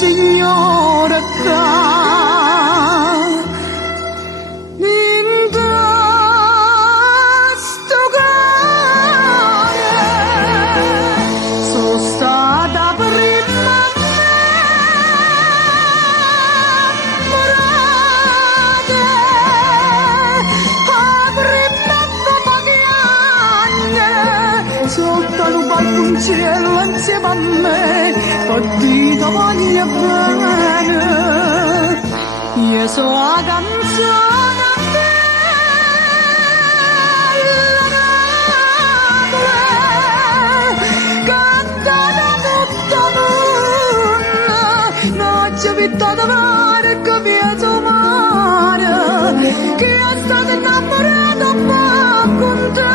signore soltanto balconciello insieme a me, partita voglia bene, io so la canzone bella, cantata tutta l'anno, non c'è vita da mare che piace mare, che è stato innamorato ma con te.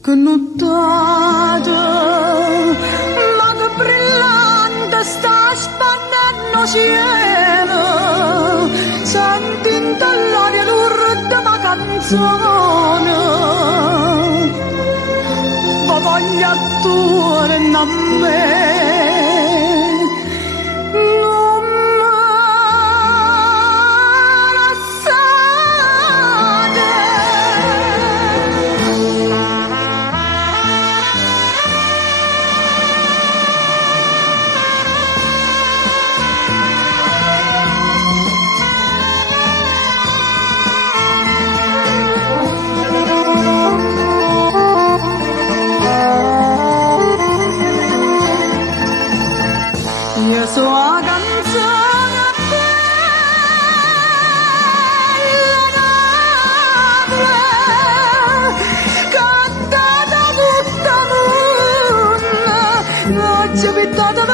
Che nottata, ma che brillante sta spandendo cielo, sentendo l'aria l'urda ma canzone, ma voglia tua a me. Io so la canzone bella, cantata tutta l'anno, non c'è vita da